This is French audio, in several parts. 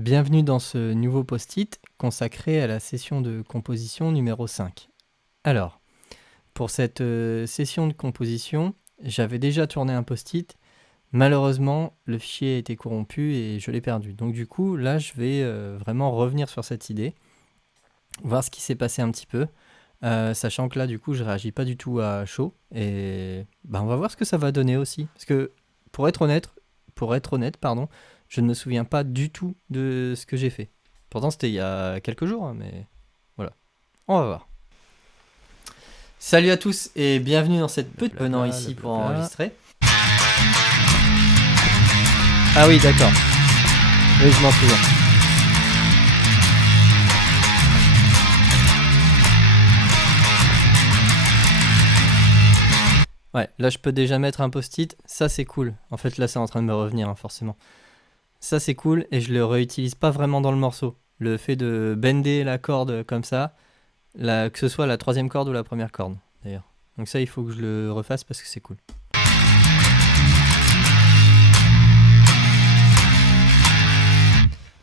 Bienvenue dans ce nouveau post-it consacré à la session de composition numéro 5. Alors, pour cette session de composition, j'avais déjà tourné un post-it. Malheureusement, le fichier a été corrompu et je l'ai perdu. Donc du coup, là, je vais vraiment revenir sur cette idée, voir ce qui s'est passé un petit peu, sachant que là, du coup, je réagis pas du tout à chaud. Et on va voir ce que ça va donner aussi. Parce que, pour être honnête, je ne me souviens pas du tout de ce que j'ai fait. Pourtant, c'était il y a quelques jours, hein, mais voilà. On va voir. Salut à tous et bienvenue dans cette petite venant ici pour enregistrer. Ah oui, d'accord. Oui, je m'en souviens. Ouais, là je peux déjà mettre un post-it, ça c'est cool. En fait là c'est en train de me revenir hein, forcément. Ça c'est cool et je le réutilise pas vraiment dans le morceau. Le fait de bender la corde comme ça, que ce soit la troisième corde ou la première corde d'ailleurs. Donc ça il faut que je le refasse parce que c'est cool.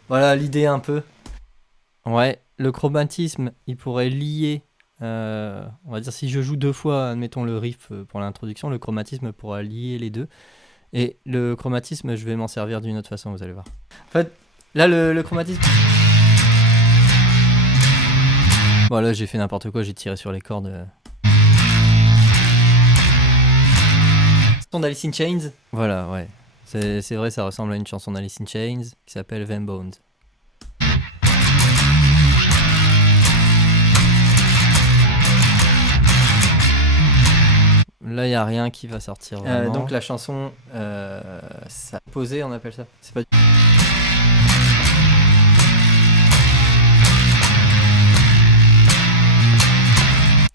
Voilà l'idée un peu. Ouais, le chromatisme il pourrait lier, on va dire si je joue deux fois, admettons le riff pour l'introduction, le chromatisme pourra lier les deux. Et le chromatisme, je vais m'en servir d'une autre façon, vous allez voir. En fait, là, le chromatisme... Bon, là, j'ai fait n'importe quoi, j'ai tiré sur les cordes. Chanson d'Alice in Chains. Voilà, ouais. C'est vrai, ça ressemble à une chanson d'Alice in Chains qui s'appelle Them Bones. Là, il n'y a rien qui va sortir vraiment. Donc la chanson, ça posé, on appelle ça. C'est pas...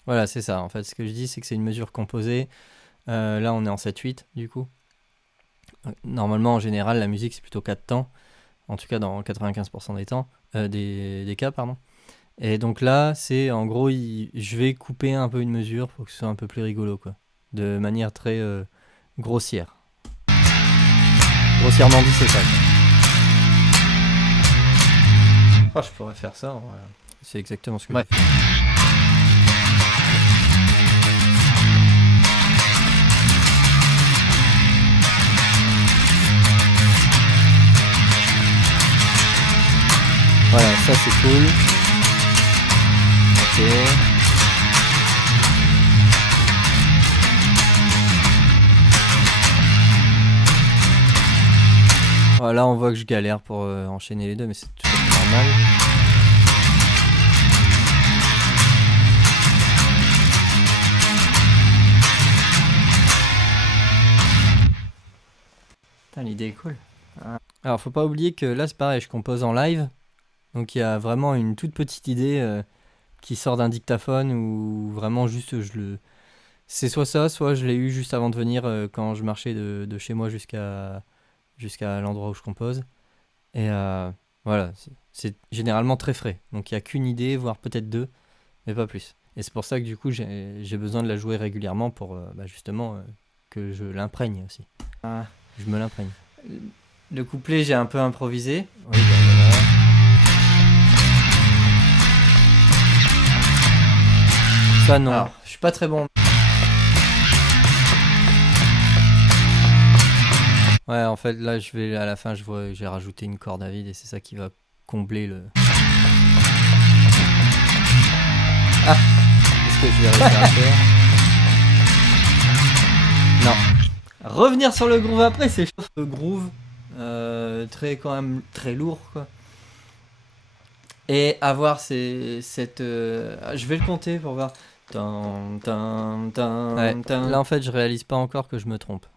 Voilà, c'est ça. En fait, ce que je dis, c'est que c'est une mesure composée. Là, on est en 7-8, du coup. Normalement, en général, la musique, c'est plutôt 4 temps. En tout cas, dans 95% des temps. Des cas, pardon. Et donc là, c'est en gros, je vais couper un peu une mesure pour que ce soit un peu plus rigolo, quoi. De manière très grossière. Grossièrement dit, c'est ça. Oh, je pourrais faire ça. Ouais. C'est exactement ce que je fais. Voilà, ça c'est cool. Ok. Voilà, on voit que je galère pour enchaîner les deux, mais c'est tout à fait normal. Putain, l'idée est cool. Alors, faut pas oublier que là, c'est pareil, je compose en live. Donc, il y a vraiment une toute petite idée qui sort d'un dictaphone ou vraiment juste c'est soit ça, soit je l'ai eu juste avant de venir quand je marchais de chez moi jusqu'à l'endroit où je compose. Et voilà, c'est généralement très frais. Donc il n'y a qu'une idée, voire peut-être deux, mais pas plus. Et c'est pour ça que du coup j'ai besoin de la jouer régulièrement pour justement que je l'imprègne aussi. Je me l'imprègne. Le couplet, j'ai un peu improvisé. Oui, voilà. Ça non, alors, je suis pas très bon. Ouais, en fait, là, à la fin, je vois que j'ai rajouté une corde à vide et c'est ça qui va combler le... Ah! Est-ce que je vais réussir à faire? Non. Revenir sur le groove après, c'est chaud. Le groove, quand même très lourd, quoi. Et avoir cette... je vais le compter pour voir. Ouais, là, en fait, je réalise pas encore que je me trompe.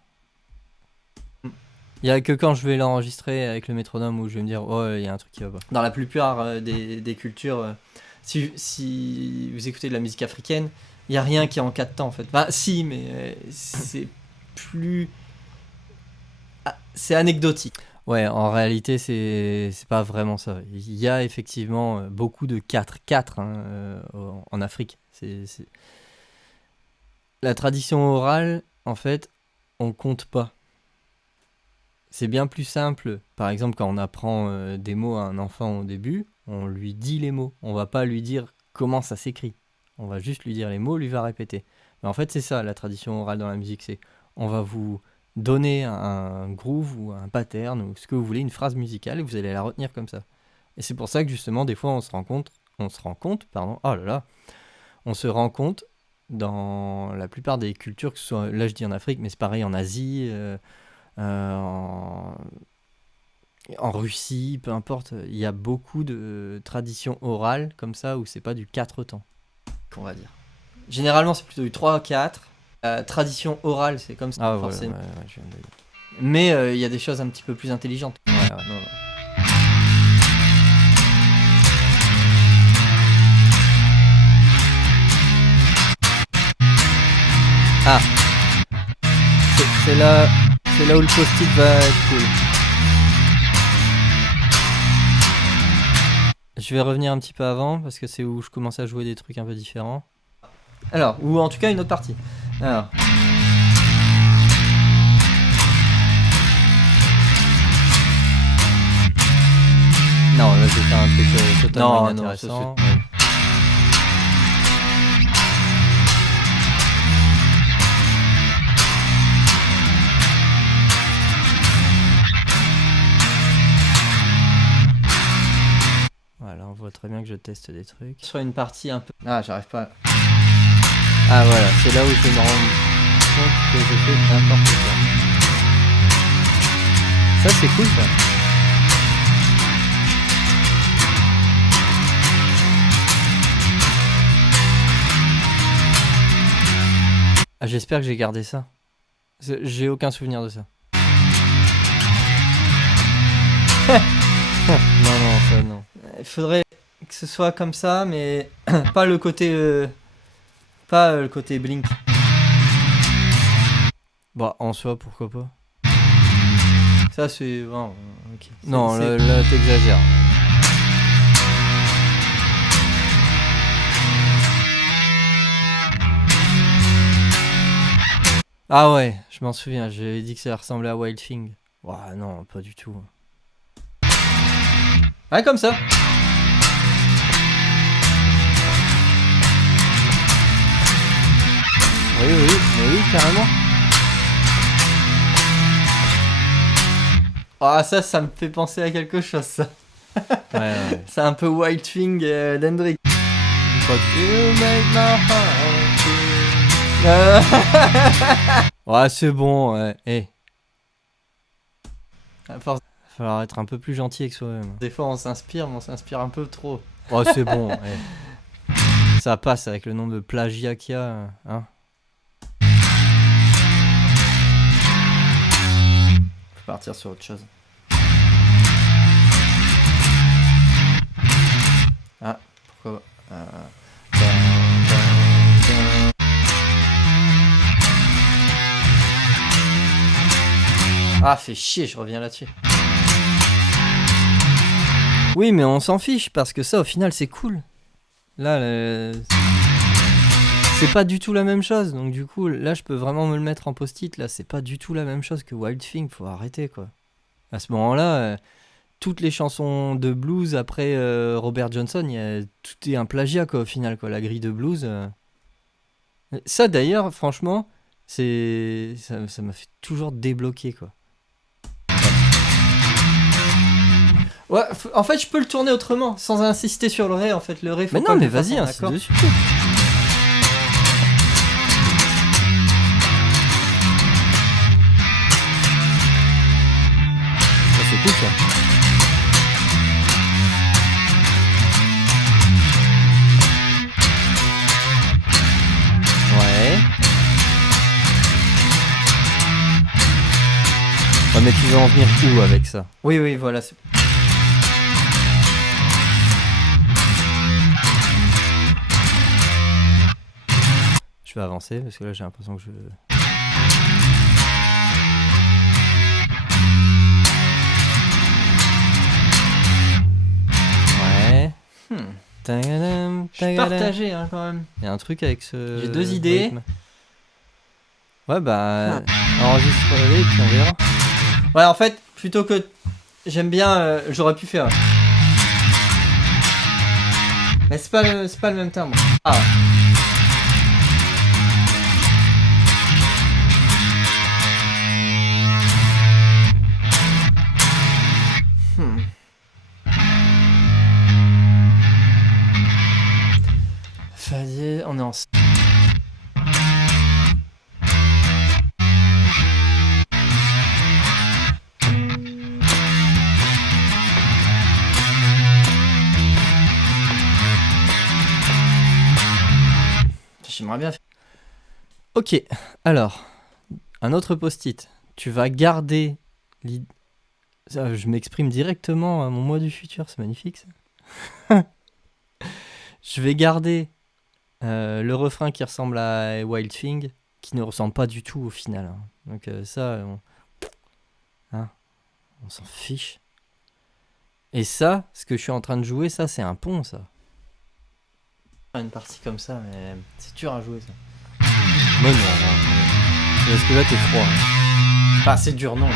Il n'y a que quand je vais l'enregistrer avec le métronome où je vais me dire oh il y a un truc qui va pas. Dans la plupart des cultures, si vous écoutez de la musique africaine, il n'y a rien qui est en 4 temps en fait. Bah si, mais c'est plus... c'est anecdotique. Ouais, en réalité c'est pas vraiment ça. Il y a effectivement beaucoup de 4-4 en Afrique. La tradition orale, en fait, on compte pas. C'est bien plus simple, par exemple, quand on apprend des mots à un enfant au début, on lui dit les mots. On va pas lui dire comment ça s'écrit. On va juste lui dire les mots, lui va répéter. Mais en fait, c'est ça, la tradition orale dans la musique, c'est on va vous donner un groove ou un pattern ou ce que vous voulez, une phrase musicale, et vous allez la retenir comme ça. Et c'est pour ça que justement, des fois, on se rend compte, oh là là, on se rend compte dans la plupart des cultures, que ce soit, là je dis en Afrique, mais c'est pareil en Asie, en, en Russie, peu importe, il y a beaucoup de traditions orales comme ça où c'est pas du 4 temps, qu'on va dire. Généralement, c'est plutôt du 3-4. Tradition orale, c'est comme ça, Ah, forcément. voilà, ouais, je viens de... Mais il y a des choses un petit peu plus intelligentes. Ouais, ouais. Non, non. Ah, c'est là où le post-it va être cool. Je vais revenir un petit peu avant parce que c'est où je commence à jouer des trucs un peu différents. Alors, ou en tout cas une autre partie. Alors. Non, là je vais faire un truc totalement inintéressant. Voilà, on voit très bien que je teste des trucs. Sur une partie un peu... Ah, j'arrive pas... Ah voilà, c'est là où je me rends compte que je fais n'importe quoi. Ça c'est cool ça. Ah, j'espère que j'ai gardé ça. J'ai aucun souvenir de ça. Non, ça non. Il faudrait que ce soit comme ça, mais pas le côté... le côté blink. Bah, en soi, pourquoi pas. Ça, c'est... Bon, ok. Non, là t'exagères. Ah ouais, je m'en souviens, j'avais dit que ça ressemblait à Wild Thing. Ouah, non, pas du tout. Ouais, comme ça. Oui, carrément. Ah, ça me fait penser à quelque chose, ça. Ouais. C'est un peu Wild Thing d'Hendrix. You make my heart. Ouais, c'est bon, ouais. Hey. À force, il va falloir être un peu plus gentil avec soi-même. Des fois, on s'inspire, mais on s'inspire un peu trop. Oh, c'est bon. Hey. Ça passe avec le nombre de plagiats qu'il y a, hein. Faut partir sur autre chose. Ah, pourquoi Ah, fait chier, je reviens là-dessus. Oui, mais on s'en fiche, parce que ça, au final, c'est cool. Là, c'est pas du tout la même chose, donc du coup, là, je peux vraiment me le mettre en post-it. Là, c'est pas du tout la même chose que Wild Thing, faut arrêter, quoi. À ce moment-là, toutes les chansons de blues après Robert Johnson, tout est un plagiat, quoi, au final, quoi. La grille de blues. Ça, d'ailleurs, franchement, ça m'a fait toujours débloquer, quoi. Ouais, en fait, je peux le tourner autrement, sans insister sur le ré. En fait, le ré, faut mais pas non, le mais faire vas-y, en insiste accord. dessus. C'est cool, ça. Ouais. Ouais, mais tu veux en venir où avec ça? Oui, voilà. Je vais avancer parce que là j'ai l'impression que je... Ouais. Tagadam, Je suis partagé hein, quand même. Il y a un truc avec ce... J'ai 2 idées. rythme. Ouais, bah... enregistre-les et puis on verra. Ouais, en fait, Plutôt que... J'aime bien... J'aurais pu faire... Mais c'est pas le même timbre. Ah. Ça y est, on est en... J'aimerais bien faire... Ok, alors, un autre post-it. Tu vas garder l'idée... Je m'exprime directement à mon moi du futur, c'est magnifique ça. Je vais garder le refrain qui ressemble à Wild Thing, qui ne ressemble pas du tout au final. Hein. Donc ça, on s'en fiche. Et ça, ce que je suis en train de jouer, ça c'est un pont ça. Une partie comme ça, mais c'est dur à jouer ça. Moi non. Parce que là t'es froid. Enfin, c'est dur, non.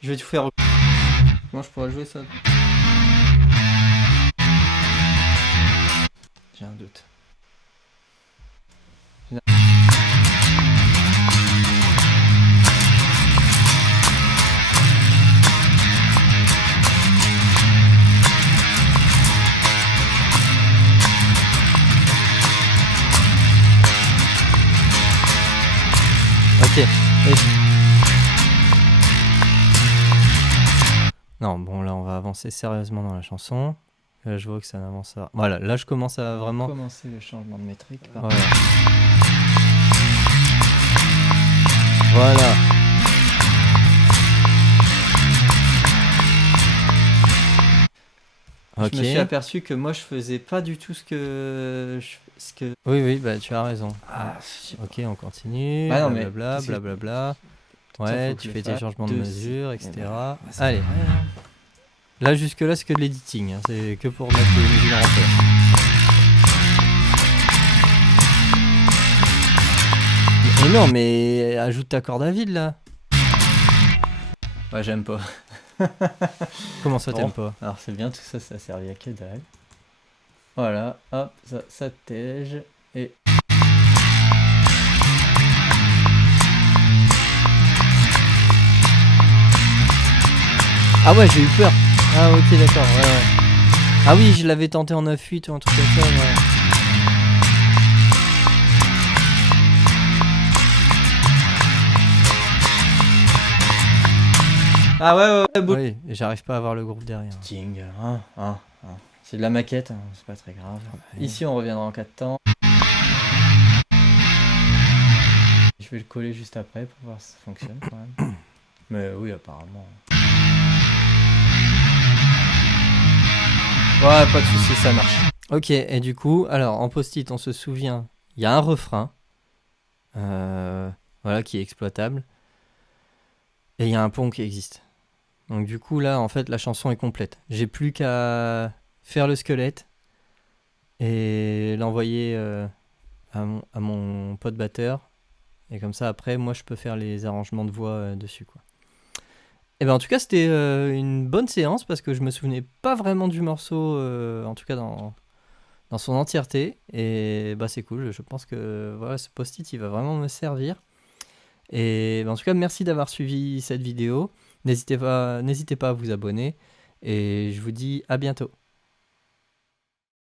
Je vais tout faire. Moi, je pourrais jouer ça. J'ai un doute. Ok. Non, bon, là, on va avancer sérieusement dans la chanson. Là, je vois que ça n'avance pas. Voilà, là, je commence à vraiment... Commencer le changement de métrique. Voilà. Voilà. Ok. Je me suis aperçu que moi, je faisais pas du tout ce que... Oui, bah tu as raison. Ah, Ok, on continue. Bah non, mais Blablabla, qu'est-ce que- blablabla. Putain, Ouais, faut que tu je fais le tes fasse. changements de Deux, mesure, et etc. bah, ça Allez. va rien. Là, jusque-là, c'est que de l'editing. Hein. C'est que pour mettre les musiques en place. Mais non, mais ajoute ta corde à vide, là. Ouais, j'aime pas. Comment ça, Bon. t'aimes pas? Alors, c'est bien, tout ça, ça a servi à que dalle. Voilà, hop, ça tège, et... Ah ouais, j'ai eu peur. Ah ok, d'accord, ouais. Ah oui, je l'avais tenté en 9-8 ou un truc comme ça, ouais. Ah ouais, Oui, et j'arrive pas à voir le groupe derrière. Ting, c'est de la maquette, hein, c'est pas très grave. Ouais. Ici, on reviendra en 4 temps. Je vais le coller juste après pour voir si ça fonctionne quand même. Mais oui, apparemment. Ouais, pas de soucis, ça marche. Ok, et du coup, alors en post-it, on se souvient, il y a un refrain, voilà, qui est exploitable, et il y a un pont qui existe. Donc du coup, là, en fait, la chanson est complète. J'ai plus qu'à faire le squelette et l'envoyer à mon pote batteur. Et comme ça, après, moi, je peux faire les arrangements de voix dessus, quoi. Et ben, en tout cas, c'était une bonne séance parce que je me souvenais pas vraiment du morceau, en tout cas dans son entièreté. Et bah, c'est cool. Je pense que voilà, ce post-it, il va vraiment me servir. Et ben, en tout cas, merci d'avoir suivi cette vidéo. N'hésitez pas à vous abonner. Et je vous dis à bientôt.